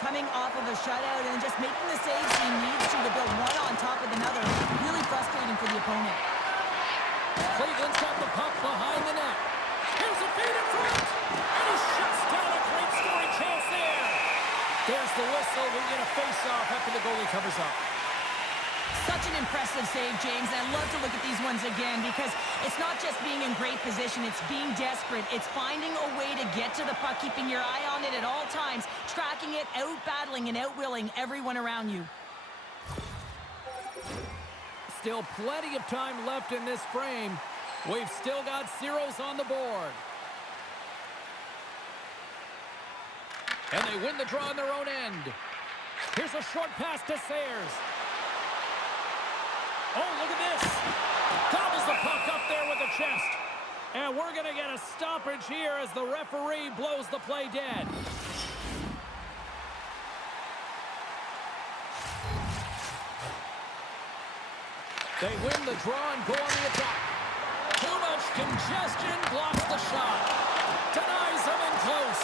coming off of a shutout and just making the saves he needs to build one on top of another. Really frustrating for the opponent. Cleveland's got the puck behind the net. Here's a feed in front. And he shuts down a great scoring chance there. There's the whistle. We get a face-off after the goalie covers up. Such an impressive save, James. And I love to look at these ones again because it's not just being in great position. It's being desperate. It's finding a way to get to the puck, keeping your eye on it at all times, tracking it, out-battling and out-willing everyone around you. Still plenty of time left in this frame. We've still got zeros on the board. And they win the draw on their own end. Here's a short pass to Sayers. Oh, look at this. Gobbles the puck up there with the chest. And we're going to get a stoppage here as the referee blows the play dead. They win the draw and go on the attack. Too much congestion, blocks the shot. Denies him in close.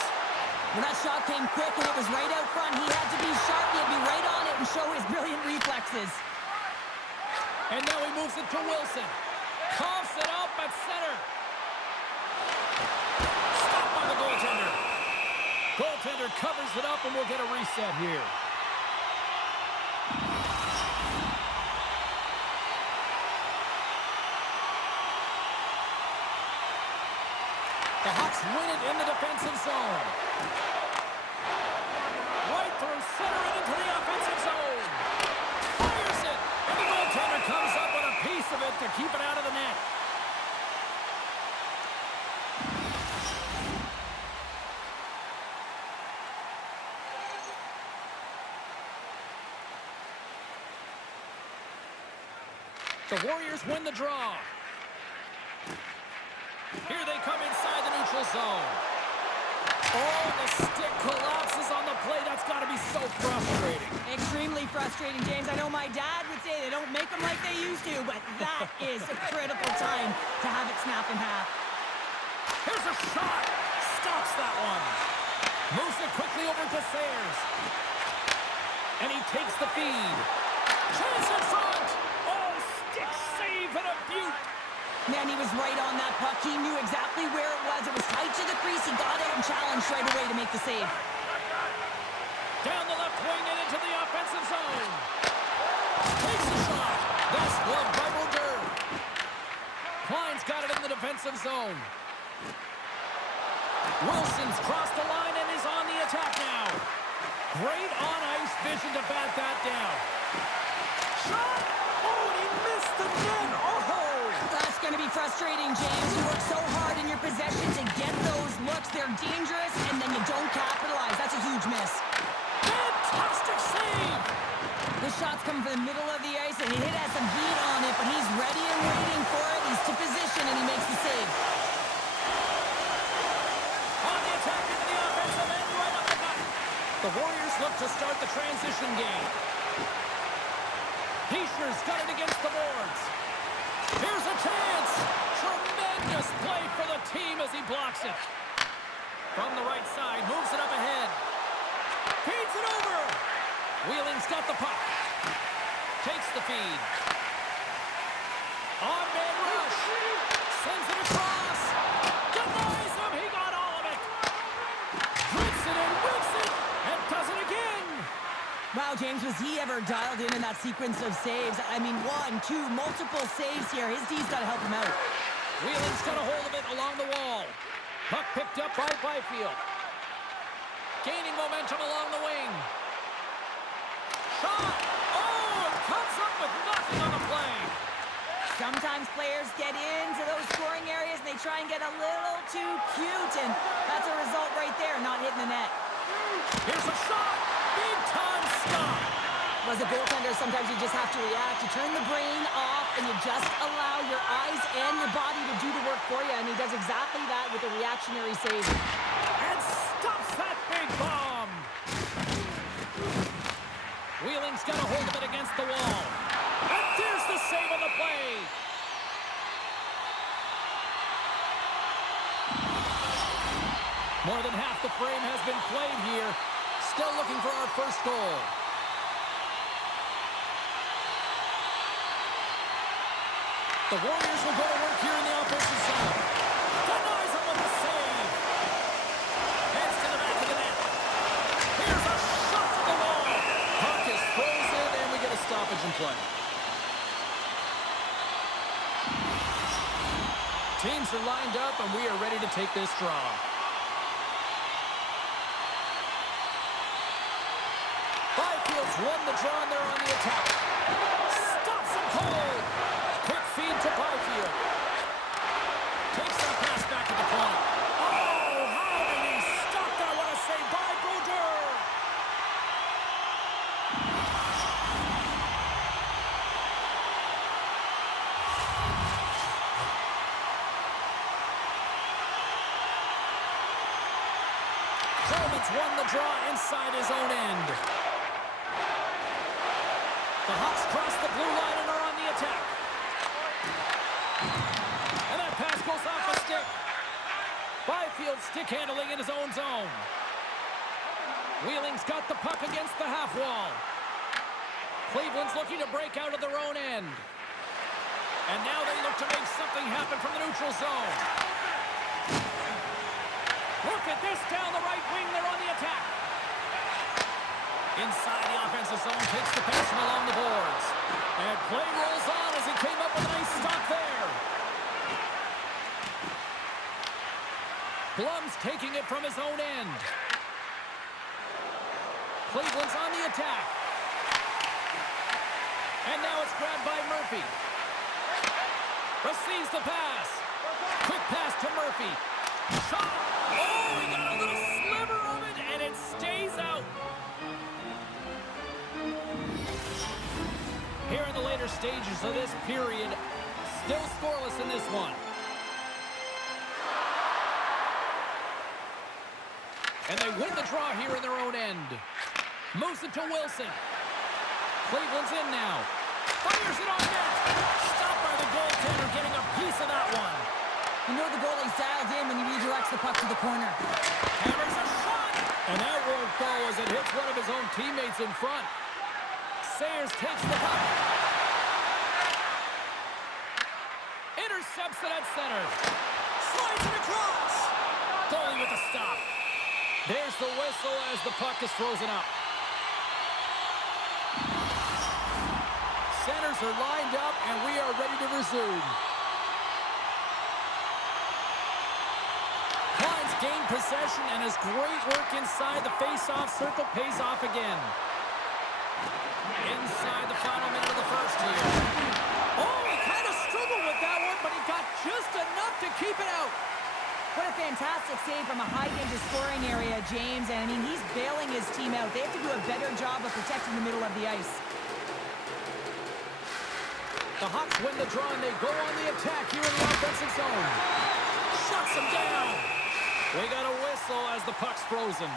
When that shot came quick and it was right out front, he had to be sharp, he had to be right on it and show his brilliant reflexes. And now he moves it to Wilson. Coughs it up at center. Stopped by the goaltender. Goaltender covers it up and we'll get a reset here. The Hawks win it in the defensive zone. Right through center and into the offensive zone. Fires it. And the goaltender comes up with a piece of it to keep it out of the net. The Warriors win the draw. Here they come inside the neutral zone. Oh, the stick collapses on the play. That's got to be so frustrating. Extremely frustrating, James. I know my dad would say they don't make them like they used to, but that is a critical time to have it snap in half. Here's a shot. Stops that one. Moves it quickly over to Sayers. And he takes the feed. Chance in front. Oh, stick save and a beaut. Man, he was right on that puck. He knew exactly where it was. It was tight to the crease. He got out and challenged right away to make the save. Down the left wing and into the offensive zone. Takes the shot. That's gloved by Brodeur. Klein's got it in the defensive zone. Wilson's crossed the line and is on the attack now. Great on-ice vision to bat that down. Shot! Oh, and he missed the net! Oh! That's going to be frustrating, James. You work so hard in your possession to get those looks. They're dangerous, and then you don't capitalize. That's a huge miss. Fantastic save! The shot's coming from the middle of the ice, and he has some heat on it, but he's ready and waiting for it. He's to position, and he makes the save. On the attack into the offensive end, right up the gut. The Warriors look to start the transition game. Heischer's got it against the boards. Here's a chance. Tremendous play for the team as he blocks it. From the right side, moves it up ahead. Feeds it over. Wheeling's got the puck. Takes the feed. On-man rush. Sends it across. Denies him. He got all of it. Grips it and whips it. And does it again. Wow, James, was he ever dialed in that sequence of saves? I mean, one, two, multiple saves here. His D's got to help him out. Wheeling's got a hold of it along the wall. Puck picked up by Byfield. Gaining momentum along the wing. Shot! Oh, it comes up with nothing on the play. Sometimes players get into those scoring areas and they try and get a little too cute, and that's a result right there, not hitting the net. Here's a shot! Big time stop! As a goaltender, sometimes you just have to react. You turn the brain off and you just allow your eyes and your body to do the work for you, and he does exactly that with a reactionary save. And stops that big bomb! Wheeling's got a hold of it against the wall. And there's the save on the play! More than half the frame has been played here. Still looking for our first goal. The Warriors will go to work here in the offensive zone. Denies him with the save. Heads to the back of the net. Here's a shot to the wall. Puck is frozen, and we get a stoppage in play. Teams are lined up, and we are ready to take this draw. Byfield's won the draw, and they're on the attack. Stops him cold. Quick feed to Byfield. Takes the pass back to the point. Oh, how did he stop that? What a save by Brodeur. Coleman's won the draw inside his own end. The Hawks cross the blue line and are on the attack. And that pass goes off a stick. Byfield stick handling in his own zone. Wheeling's got the puck against the half wall. Cleveland's looking to break out of their own end. And now they look to make something happen from the neutral zone. Look at this down the right wing. They're on the attack. Inside the offensive zone, takes the pass from along the boards. And play rolls on as he came up with a nice stop there. Blum's taking it from his own end. Cleveland's on the attack. And now it's grabbed by Murphy. Receives the pass. Quick pass to Murphy. Shot. Oh, he got a little sliver of it, and it stays out. Here in the later stages of this period, still scoreless in this one. And they win the draw here in their own end. Moves it to Wilson. Cleveland's in now. Fires it on net. Stopped by the goaltender, getting a piece of that one. You know the goalie's dialed in when he redirects the puck to the corner. Hammers a shot. And that won't go as it hits one of his own teammates in front. Sayers takes the puck. Intercepts it at center. Slides it across. Goalie with a stop. There's the whistle as the puck is frozen up. Centers are lined up, and we are ready to resume. Klein's gained possession, and his great work inside the face-off circle pays off again. Inside the final minute of the first here. Oh, he kind of struggled with that one, but he got just enough to keep it out. What a fantastic save from a high-danger scoring area, James. And, I mean, he's bailing his team out. They have to do a better job of protecting the middle of the ice. The Hawks win the draw, and they go on the attack here in the offensive zone. Shuts him down. We got a whistle as the puck's frozen.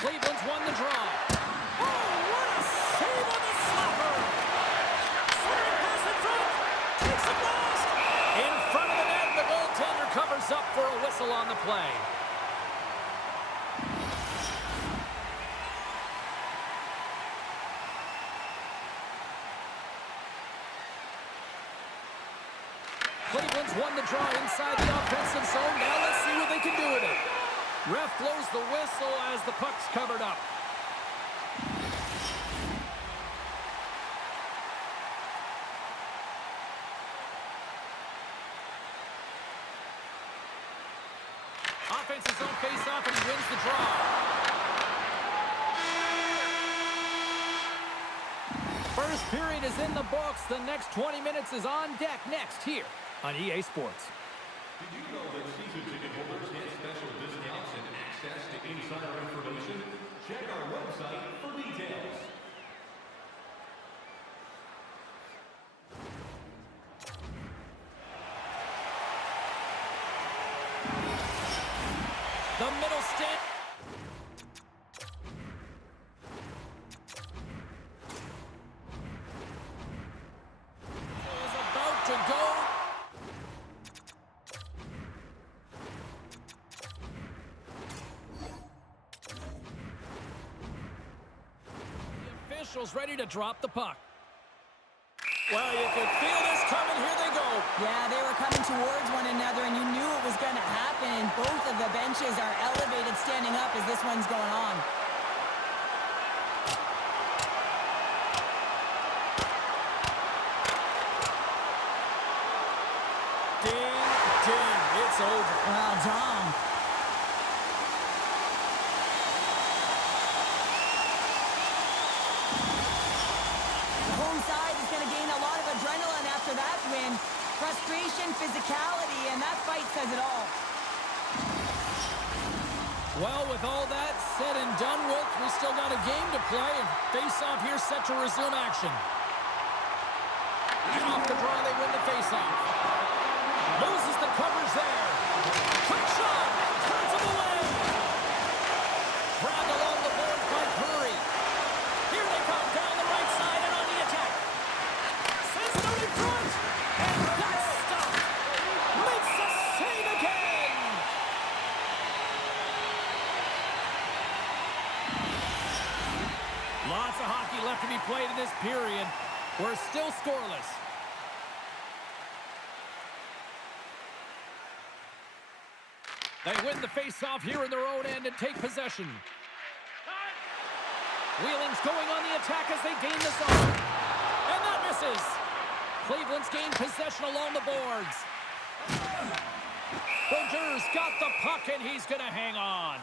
Cleveland's won the draw. Oh, what a save on the slapper! Centering pass in front. Takes a blast. In front of the net, the goaltender covers up for a whistle on the play. Cleveland's won the draw inside the offensive zone. Now let's see what they can do with it. Ref blows the whistle as the puck's covered up. Offensive zone face-off, and he wins the draw. First period is in the books. The next 20 minutes is on deck next here on EA Sports. Did you know that season ticket holders get special discounts and access to insider information? Check our website for details. The middle stick. should go. The official's ready to drop the puck. Well, you could feel this coming. Here they go. Yeah, they were coming towards one another, and you knew it was going to happen. Both of the benches are elevated standing up as this one's going on. Ding, ding. It's over. Well, Dom. The home side is going to gain a lot of adrenaline after that win. Frustration, physicality, and that fight says it all. Well, with all that said and done with, we still got a game to play, and face-off here set to resume action. And off the draw, they win the face-off. Loses the coverage there. Quick shot. Turns him away. Grabbed along the boards by Curry. Here they come down the right side and on the attack. Sends it out in front. And that's stopped. Makes the save again. Lots of hockey left to be played in this period. We're still scoreless. They win the face-off here in their own end and take possession. Wheeling's going on the attack as they gain the zone. And that misses. Cleveland's gained possession along the boards. Brodeurs got the puck, and he's going to hang on.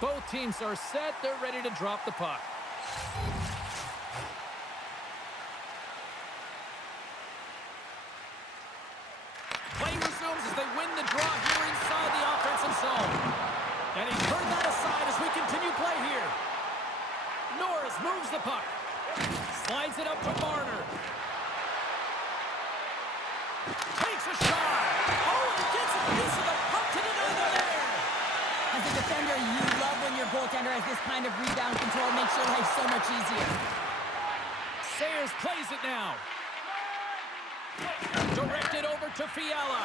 Both teams are set. They're ready to drop the puck. Play resumes as they win the draw here inside the offensive zone. And he turned that aside as we continue play here. Norris moves the puck. Slides it up to Marner. Takes a shot. Oh, and gets a piece of the puck to deny the there. As a defender, you love when your goaltender has this kind of rebound control. Makes your life so much easier. Sayers plays it now. Directed over to Fiala.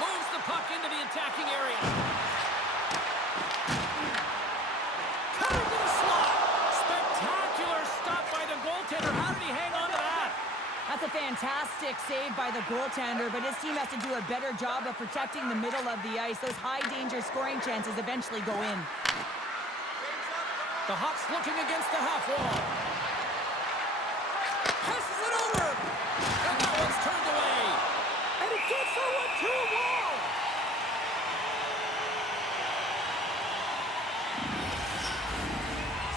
Moves the puck into the attacking area. Cut into the slot. Spectacular stop by the goaltender. How did he hang on to that? That's a fantastic save by the goaltender, but his team has to do a better job of protecting the middle of the ice. Those high-danger scoring chances eventually go in. The Hawks looking against the half wall. Passes it over. And that one's turned away. And it gets that one to a wall.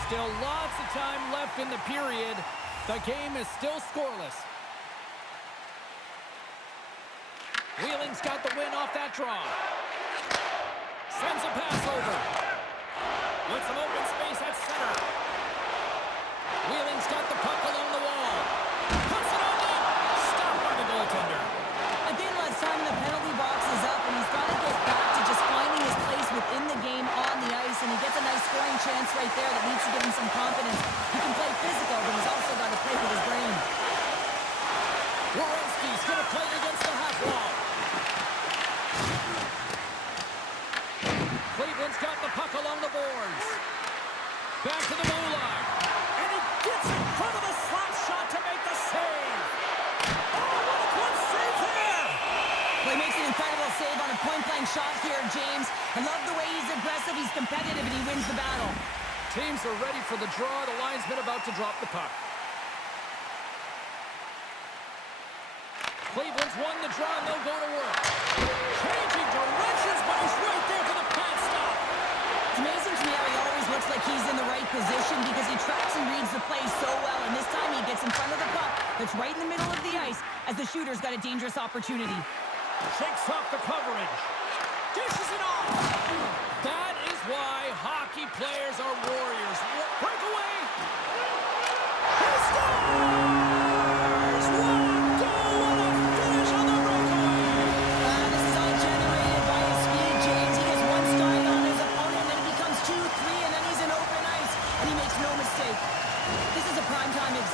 Still lots of time left in the period. The game is still scoreless. Wheeling's got the win off that draw. Sends a pass over. With some open space at center. Wheeling's got the puck along the wall. Puts it on net. Stopped by the goaltender. Again, last time the penalty box is up, and he's got to get back to just finding his place within the game on the ice, and he gets a nice scoring chance right there that needs to give him some confidence. He can play physical, but he's also got to play with his brain. Werenski's going to play against the half wall. Cleveland's got the puck along the boards. Back to the blue line. And he gets in front of the slap shot to make the save. Oh, what a good save there. Well, he makes an incredible save on a point-blank shot here, James. I love the way he's aggressive, he's competitive, and he wins the battle. Teams are ready for the draw. The linesman about to drop the puck. Cleveland's won the draw, and they'll go to work. Changing directions, but he's right there for the pad stop. It's amazing to me how he always looks like he's in the right position because he tracks and reads the play so well, and this time he gets in front of the puck that's right in the middle of the ice as the shooter's got a dangerous opportunity. Shakes off the coverage. Dishes it off. That is why hockey players are warriors. Breakaway. He scores! One goal and a finish on the breakaway. This is all generated by his speed, James. He gets one stride on his opponent, then it becomes 2, 3, and then he's in open ice, and he makes no mistake. This is a prime-time example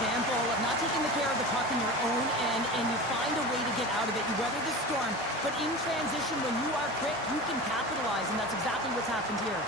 the puck in your own end, and you find a way to get out of it. You weather the storm, but in transition, when you are quick, you can capitalize, and that's exactly what's happened here.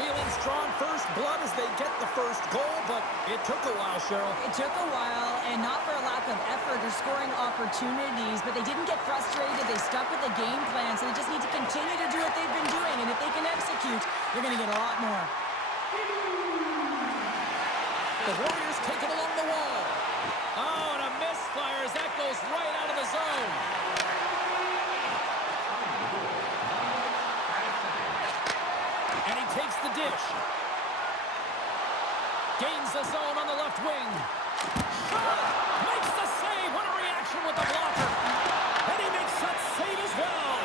Wheeling's drawn first blood as they get the first goal, but it took a while, Cheryl. It took a while, and not for a lack of effort or scoring opportunities, but they didn't get frustrated. They stuck with the game plan, so they just need to continue to do what they've been doing, and if they can execute, they're going to get a lot more. The Warriors take it along the wall. Oh, and a misfire as that goes right out of the zone. And he takes the dish. Gains the zone on the left wing. Shot! Makes the save. What a reaction with the blocker. And he makes that save as well.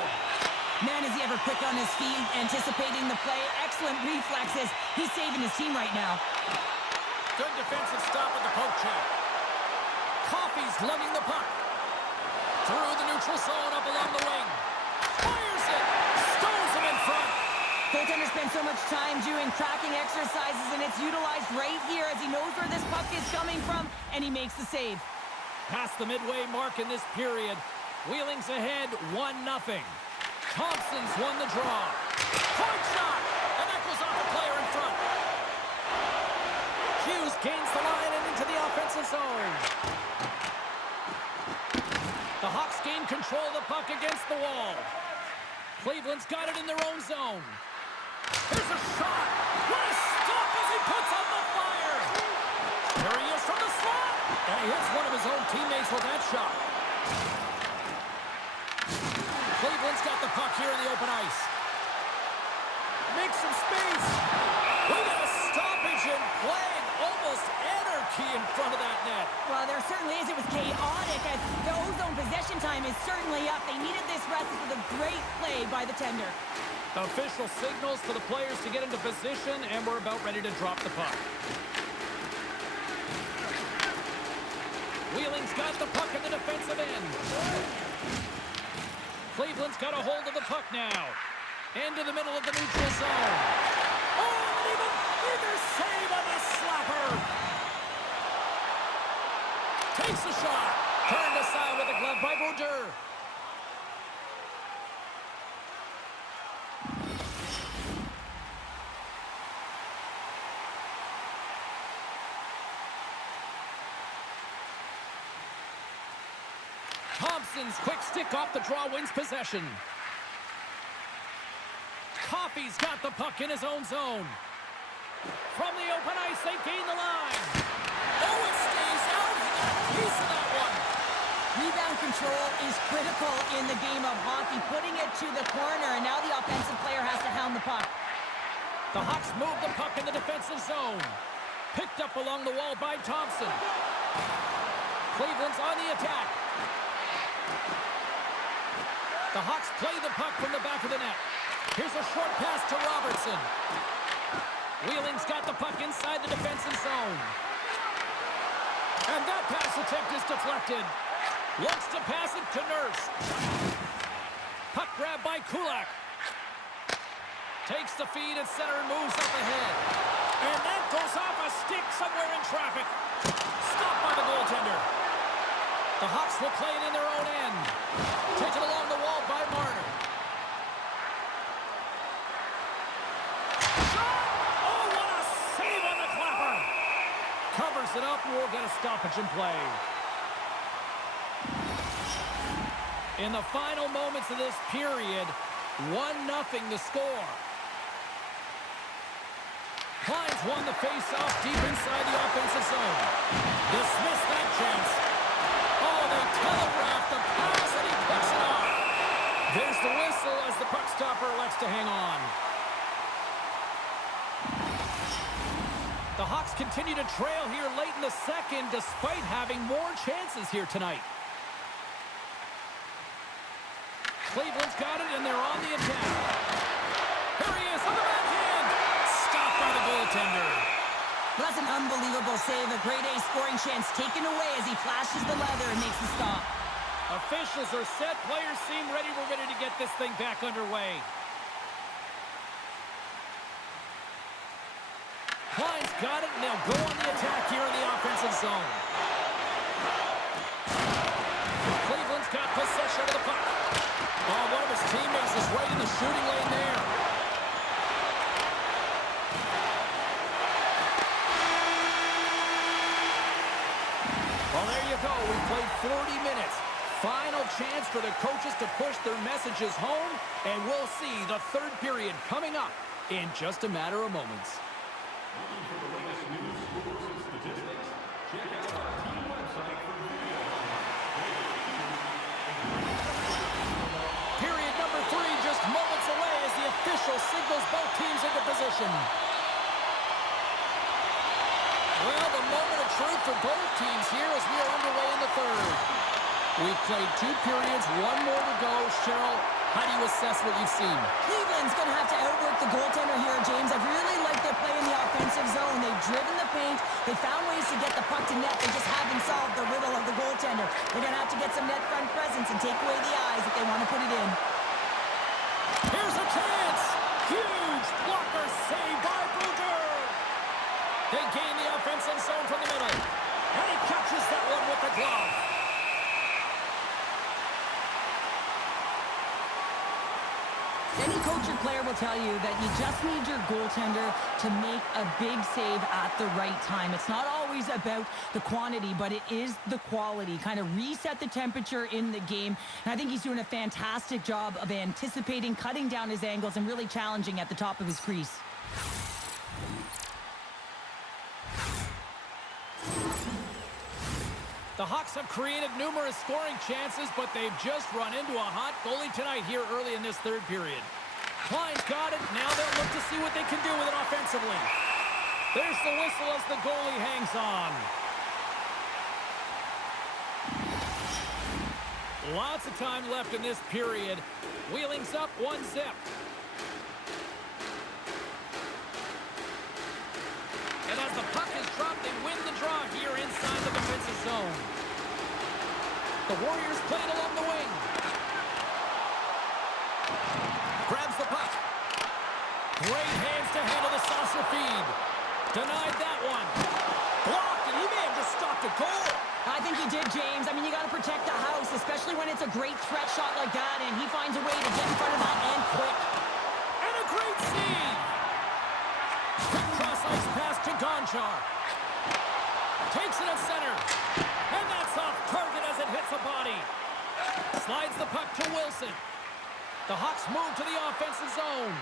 Man, is he ever quick on his feet, anticipating the play. Excellent reflexes. He's saving his team right now. Good defensive stop with the poke check. Coffey's lugging the puck. Through the neutral zone, up along the wing. Fires it. Stones him in front. Goaltender spends so much time doing tracking exercises, and it's utilized right here as he knows where this puck is coming from, and he makes the save. Past the midway mark in this period. Wheeling's ahead 1-0. Thompson's won the draw. Point shot! And that goes off the player in front. Hughes gains the line and into the offensive zone. The Hawks gain control of the puck against the wall. Cleveland's got it in their own zone. Here's a shot. What a stop as he puts on the fire. There he is from the slot. And he hits one of his own teammates with that shot. Cleveland's got the puck here in the open ice. Makes some space. We got a stoppage in play. Almost anarchy in front of that net. Well, there certainly is. It was chaotic as the ozone possession time is certainly up. They needed this rest for the great play by the tender. Official signals for the players to get into position, and we're about ready to drop the puck. Wheeling's got the puck in the defensive end. Cleveland's got a hold of the puck now. Into the middle of the neutral zone. Oh, and even bigger save on the slapper. Takes a shot. Turned aside with a glove by Brodeur. Thompson's quick stick off the draw wins possession. Coffey's got the puck in his own zone. From the open ice, they gain the line. Oh, it stays out. He got a piece of that one. Rebound control is critical in the game of hockey, putting it to the corner, and now the offensive player has to hound the puck. The Hawks move the puck in the defensive zone. Picked up along the wall by Thompson. Cleveland's on the attack. The Hawks play the puck from the back of the net. Here's a short pass to Robertson. Wheeling's got the puck inside the defensive zone. And that pass attempt is deflected. Looks to pass it to Nurse. Puck grab by Kulak. Takes the feed at center and moves up ahead. And that goes off a stick somewhere in traffic. Stopped by the goaltender. The Hawks will play it in their own end. Taken along the wall by Marner. Shot! Oh, what a save on the clapper! Covers it up, and we'll get a stoppage in play. In the final moments of this period, 1-0 the score. Klein's won the face-off deep inside the offensive zone. Dismissed that chance. Oh, they telegraphed the pass, and he picks it off. There's the whistle as the puck stopper elects to hang on. The Hawks continue to trail here late in the second, despite having more chances here tonight. Cleveland's got it, and they're on the attack. Here he is on the backhand. Stopped by the goaltender. That's an unbelievable save. A grade A scoring chance taken away as he flashes the leather and makes the stop. Officials are set. Players seem ready. We're ready to get this thing back underway. Klein's got it, and they'll go on the attack here in the offensive zone. Cleveland's got possession of the puck. Oh, one of his teammates is right in the shooting lane there. Well, there you go. We've played 40 minutes. Final chance for the coaches to push their messages home, and we'll see the third period coming up in just a matter of moments. Looking for the latest news, scores, and statistics? Check out our team website for video highlights. Period number 3 just moments away as the official signals both teams into position. Well, the moment of truth for both teams here as we are underway in the third. We've played 2 periods, 1 more to go. Cheryl, how do you assess what you've seen? Cleveland's going to have to outwork the goaltender here, James. I've really liked their play in the offensive zone. They've driven the paint. They found ways to get the puck to net. They just haven't solved the riddle of the goaltender. They're going to have to get some net front presence and take away the eyes if they want to put it in. Here's a chance! Huge blocker save by Booger! They gain the offensive zone from the middle. And he catches that one with the glove. Any coach or player will tell you that you just need your goaltender to make a big save at the right time. It's not always about the quantity, but it is the quality. Kind of reset the temperature in the game. And I think he's doing a fantastic job of anticipating, cutting down his angles, and really challenging at the top of his crease. The Hawks have created numerous scoring chances, but they've just run into a hot goalie tonight here early in this third period. Klein's got it. Now they'll look to see what they can do with it offensively. There's the whistle as the goalie hangs on. Lots of time left in this period. Wheeling's up 1-0. And as the puck is dropped, they win the draw here inside the defensive zone. The Warriors play it along the wing. Grabs the puck. Great hands to handle the saucer feed. Denied that one. Blocked, and he may have just stopped a goal. I think he did, James. I mean, you got to protect the house, especially when it's a great threat shot like that, and he finds a way to get in front of that and quick. And a great save. Quick cross-ice pass to Gonchar. Takes it at center. And that's off target as it hits a body. Slides the puck to Wilson. The Hawks move to the offensive zone.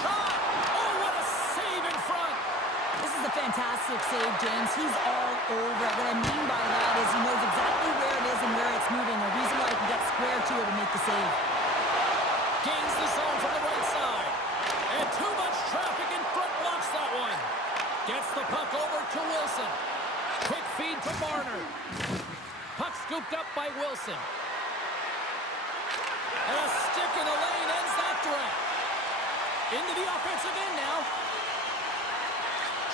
Shot! Oh, what a save in front! This is a fantastic save, James. He's all over it. What I mean by that is he knows exactly where it is and where it's moving. A reason why he can get square to it and make the save. Gains the zone from the right side. And too much traffic in front blocks that one. Gets the puck over to Wilson. Quick feed to Marner. Puck scooped up by Wilson. And a stick in the lane ends that threat. Into the offensive end now.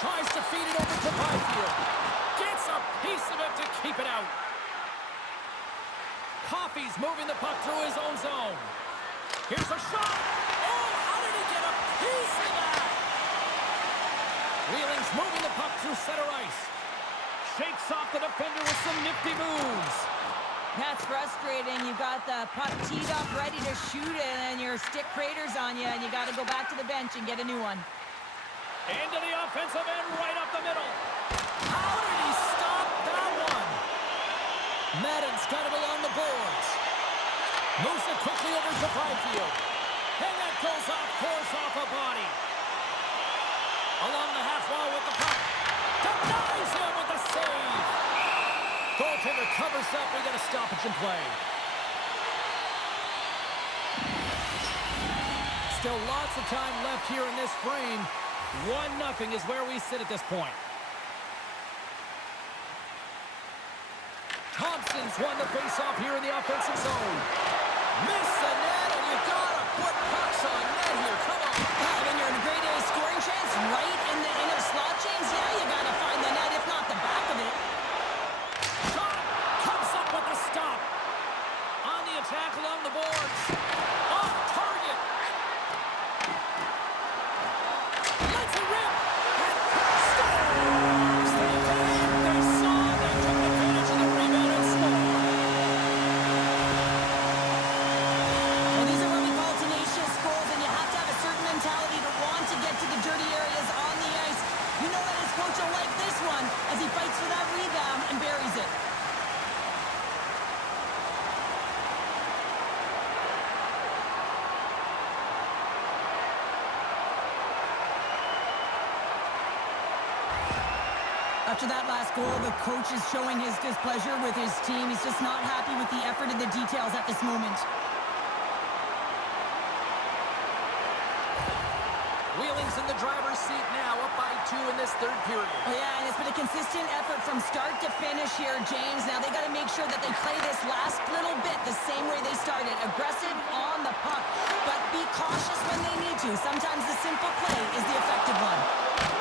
Tries to feed it over to Byfield. Gets a piece of it to keep it out. Coffey's moving the puck through his own zone. Here's a shot. Oh, how did he get a piece of that? Wheeling's moving the puck through center ice. Shakes off the defender with some nifty moves. That's frustrating. You've got the puck teed up, ready to shoot it, and your stick craters on you, and you got to go back to the bench and get a new one. Into the offensive end, right up the middle. How did he stop that one? Madden's got it along the boards. Moves it quickly over to Byfield. And that goes off course off a body. Along the half wall with the puck. Denies him with the save. Goaltender covers up. We got a stoppage in play. Still lots of time left here in this frame. 1-0 is where we sit at this point. Thompson's won the face-off here in the offensive zone. Miss the net, and you gotta put pucks on net here. Come on. I mean, you're in a great scoring chance right in the inner slot, James. Yeah, you got to find the net, if not the back of it. Shot comes attack along the boards. Off target. Lets it rip. And scores. They did it. They saw. They took advantage of the rebound and scored. Well, these are what we call tenacious goals, and you have to have a certain mentality to want to get to the dirty areas on the ice. You know that his coach will like this one as he fights for that rebound and buries it. After that last goal, the coach is showing his displeasure with his team. He's just not happy with the effort and the details at this moment. Wheeling's in the driver's seat now, up by 2 in this third period. Oh, yeah, and it's been a consistent effort from start to finish here, James. Now they got to make sure that they play this last little bit the same way they started. Aggressive on the puck, but be cautious when they need to. Sometimes the simple play is the effective one.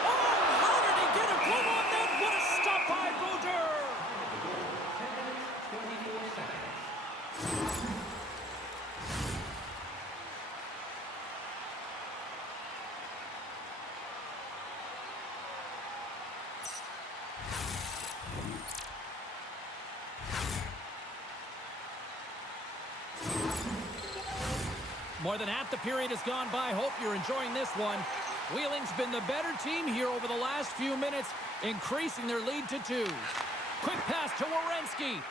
Oh, how did he get a glove on that? What a stop by Bouder! More than half the period has gone by. Hope you're enjoying this one. Wheeling's been the better team here over the last few minutes, increasing their lead to 2. Quick pass to Werenski.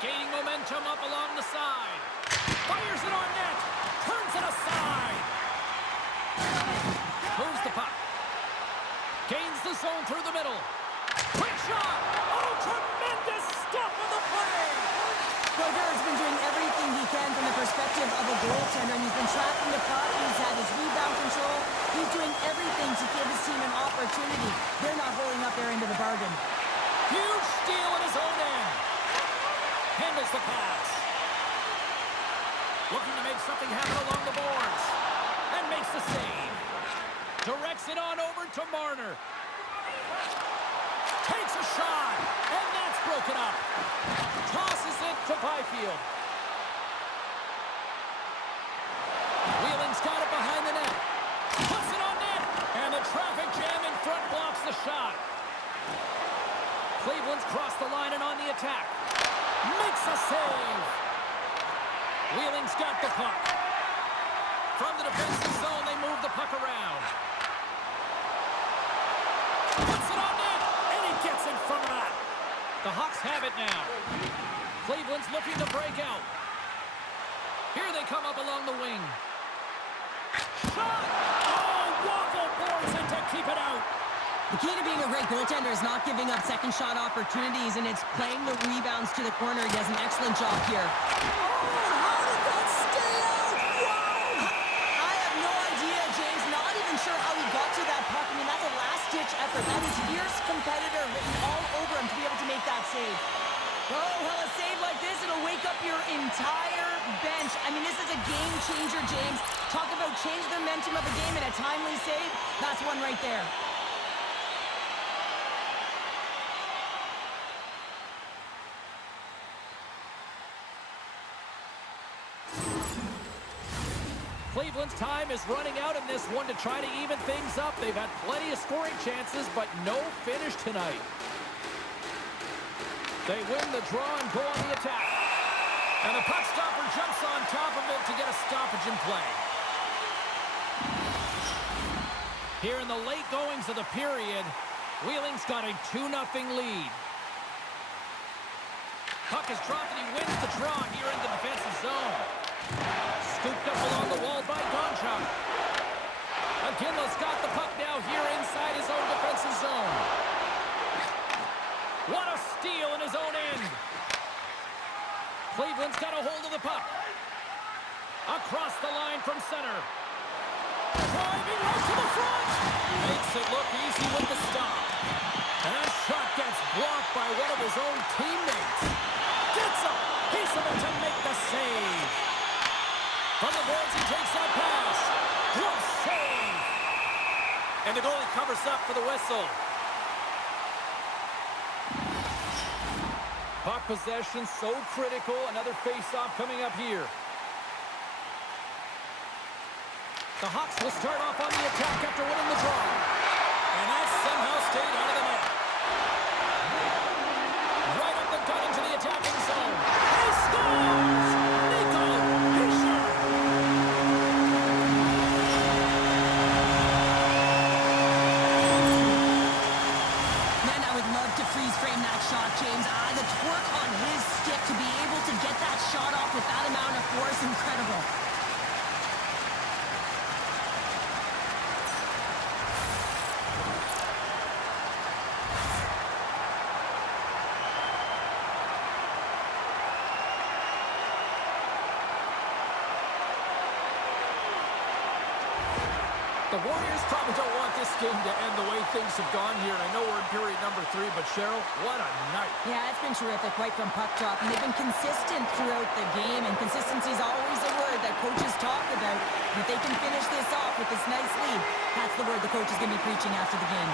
Gaining momentum up along the side. Fires it on net. Turns it aside. Moves the puck. Gains the zone through the middle. Quick shot. Oh, tremendous stop on the play. Brodeur has been doing everything he can from the perspective of a goaltender, and he's been tracking the puck. He's had his rebound control. He's doing everything to give his team an opportunity. They're not holding up their end of the bargain. Huge steal at his own end. Handles the pass. Looking to make something happen along the boards. And makes the save. Directs it on over to Marner. Takes a shot. And that's broken up. Tosses it to Byfield. Wheeling's got it behind the net. Puts it on net. And the traffic jam in front blocks the shot. Cleveland's crossed the line and on the attack. Makes a save. Wheeling's got the puck. From the defensive zone, they move the puck around. Puts it on net. And he gets in front of that. The Hawks have it now. Cleveland's looking to break out. Here they come up along the wing. Shot! Oh, waffle boards in to keep it out. The key to being a great goaltender is not giving up second shot opportunities, and it's playing the rebounds to the corner. He does an excellent job here. Oh, how did that stay out? Wow! I have no idea, James. Not even sure how he got to that puck. I mean, that's a last-ditch effort. That is fierce competitor written all over him to be able to make that save. Oh, well, a save like this, it'll wake up your entire bench. I mean, this is a game changer, James. Talk about change the momentum of a game in a timely save. That's one right there. Cleveland's time is running out in this one to try to even things up. They've had plenty of scoring chances, but no finish tonight. They win the draw and go on the attack. And the puck stopper jumps on top of it to get a stoppage in play. Here in the late goings of the period, Wheeling's got a 2-0 lead. Puck is dropped and he wins the draw here in the defensive zone. Scooped up along the wall by Gonchar. McKinley's got the puck now here inside his own defensive zone. What a steal in his own end. Cleveland's got a hold of the puck. Across the line from center. Driving right to the front. Makes it look easy with the stop. And that shot gets blocked by one of his own teammates. Gets a piece of it to make the save. From the boards, he takes that pass. Glove save. And the goalie covers up for the whistle. Puck possession so critical. Another face-off coming up here. The Hawks will start off on the attack after winning the draw. And that somehow stayed out of the net. Right up the gut into the attacking zone. He scores! Nico Hischier! Man, I would love to freeze frame that shot, James. The torque on his stick to be able to get that shot off with that amount of force, incredible. The Warriors probably don't want this game to end the way things have gone here. I know we're in period number 3, but Cheryl, what a night. Yeah, it's been terrific right from puck drop. And they've been consistent throughout the game, and consistency is always a word that coaches talk about. And if they can finish this off with this nice lead, that's the word the coach is going to be preaching after the game.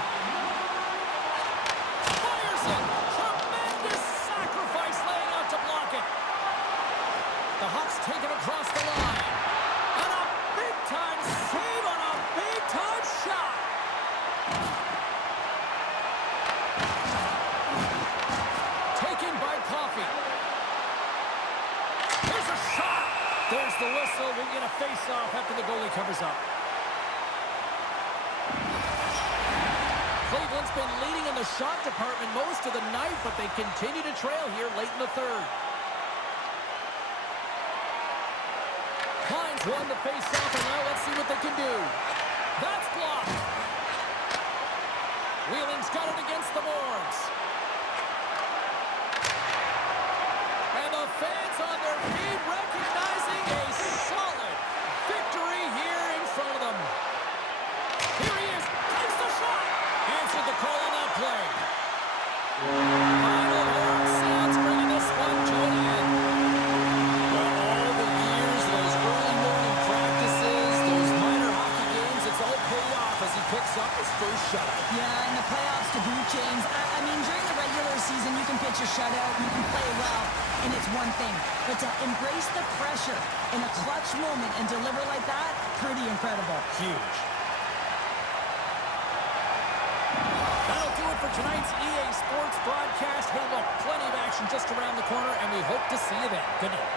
Fires it! Tremendous sacrifice laying out to block it. The Hawks take it across the line. And a big-time save on a big-time shot. Taken by Coffey. Here's a shot. There's the whistle. We'll get a face-off after the goalie covers up. Cleveland's been leading in the shot department most of the night, but they continue to trail here late in the third. Klein's won the face-off, and now let's see what they can do. That's blocked. Wheeling's got it against the boards. And the fans on their feet recognizing a solid victory here in front of them. Here he is. Takes the shot. Answered the call on that play. Final horn sounds bringing this one to an end. Well, all the years, those early morning practices, those minor hockey games, it's all paid off as he picks up his first shutout. Yeah, in the playoffs to boot, James. I mean, during the regular season, you can pitch a shutout, you can play well, and it's one thing. But to embrace the pressure in a clutch moment and deliver like that, pretty incredible. Huge. That'll do it for tonight's EA Sports broadcast. Hey, look, plenty of action just around the corner, and we hope to see you then. Good night.